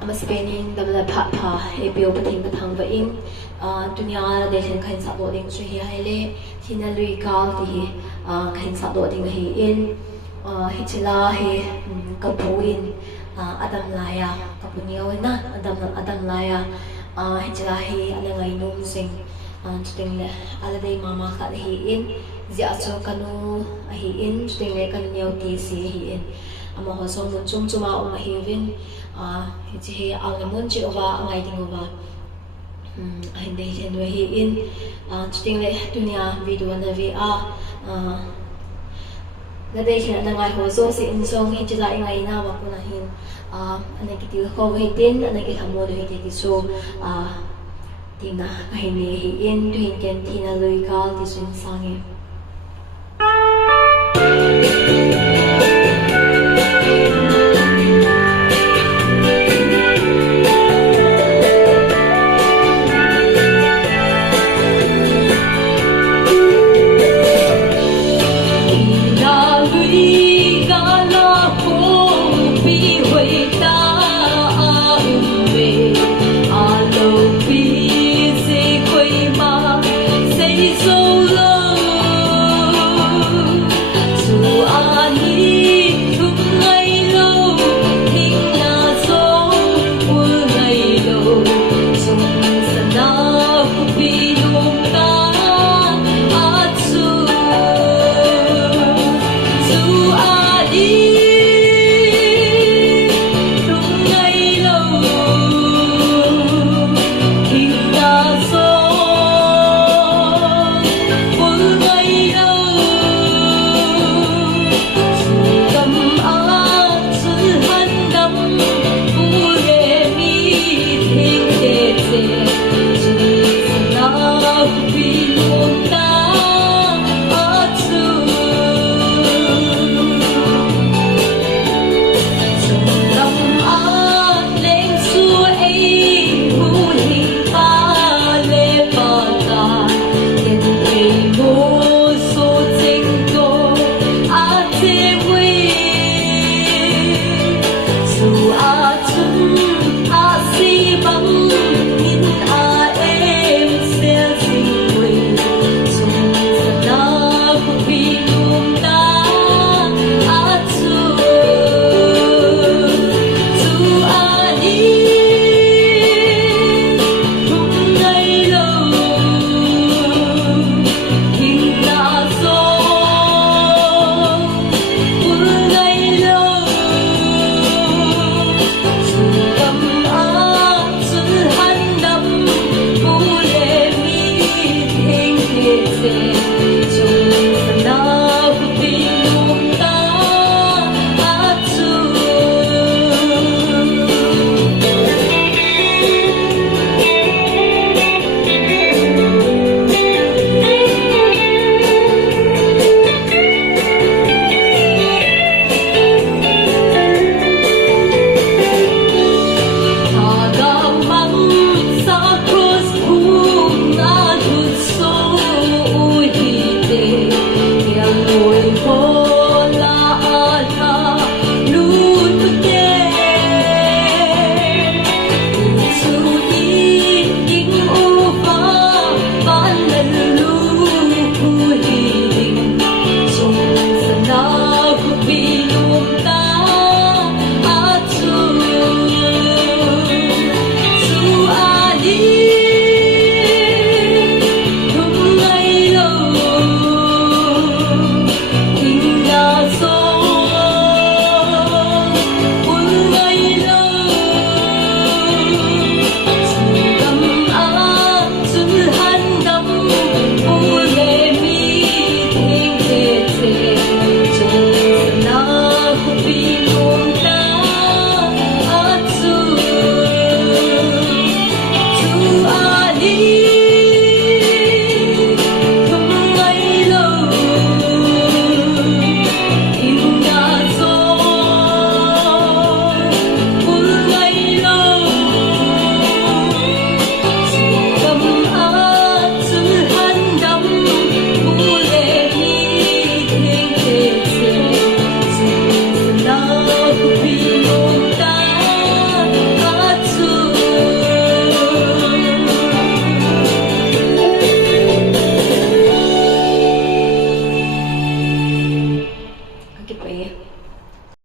ama Spainin damla pha pha epio pathing pathang va in dunya de then khain sa do ding chu hi haile Thina Luigal ti khain sa do ding hi in hi chila hi kapu in adam laya kapu niaw na adam laya hi chila hi alangai num sing chuting le aladai mama kha hi in zia cho kanu hi in chuting le kan niaw ti si hi in ama ho so mun chum chuma hi vin hi chi hi alamun chi ova ngai ding ova hin dei hen we hi in chuting le dunya video na vi na dei chen na ngai ho so si in song hi chila ngai na wa kuna hin anai ki til ho hi tin anai ki thamo de hi ti so Thina ngai ne hi in tu hin ken Thina Luigal ti sun sange to